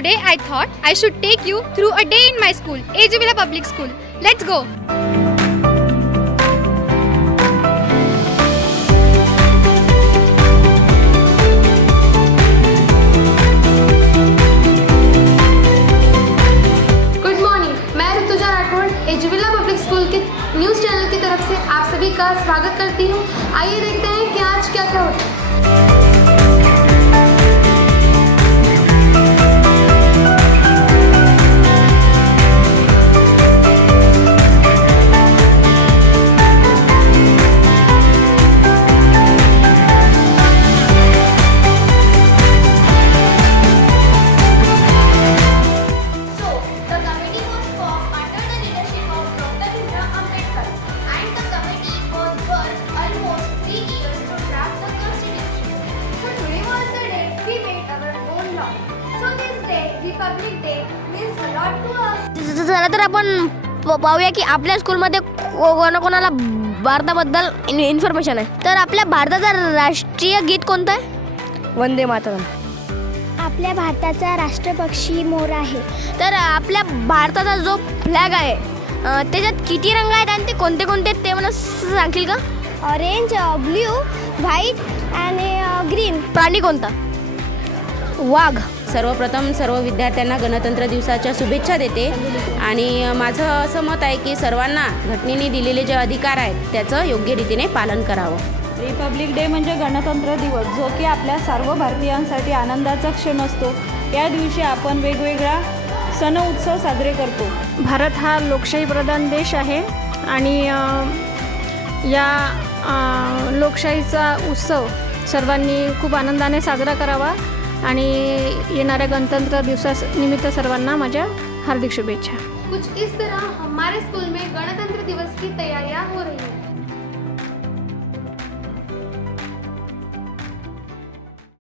today I thought I should take you through a day in my school, Ejuvilla Public School. Let's go. Good morning, मैं Rutuja Rathore एजुविला public school के news channel की तरफ से आप सभी का स्वागत करती हूँ। आइए देखते हैं कि आज क्या क्या होता है। चला तर आपण पाहूया की आपल्या स्कूलमध्ये कोणाकोणाला भारताबद्दल इन्फॉर्मेशन आहे. तर आपल्या भारताचा राष्ट्रीय गीत कोणतं आहे? वंदे मातरम. आपल्या भारताचा राष्ट्रपक्षी मोर आहे. तर आपल्या भारताचा जो फ्लॅग आहे त्याच्यात किती रंग आहेत आणि ते कोणते कोणते ते मला सांगशील का? ऑरेंज, ब्ल्यू, व्हाईट आणि ग्रीन. प्राणी कोणता? वाघ. सर्वप्रथम सर्व विद्यार्थ्यांना गणतंत्र दिवसाच्या शुभेच्छा देते आणि माझं असं मत आहे की सर्वांना घटनेने दिलेले जे अधिकार आहेत त्याचं योग्य रीतीने पालन करावं. रिपब्लिक डे म्हणजे गणतंत्र दिवस, जो की आपल्या सर्व भारतीयांसाठी आनंदाचा क्षण असतो. या दिवशी आपण वेगवेगळा सण उत्सव साजरे करतो. भारत हा लोकशाही प्रधान देश आहे आणि या लोकशाहीचा उत्सव सर्वांनी खूप आनंदाने साजरा करावा आणि येणाऱ्या गणतंत्र दिवसानिमित्त सर्वांना माझ्या हार्दिक शुभेच्छा. कुछ इस तरह हमारे स्कूल में गणतंत्र दिवस की तैयारियां हो रही हैं.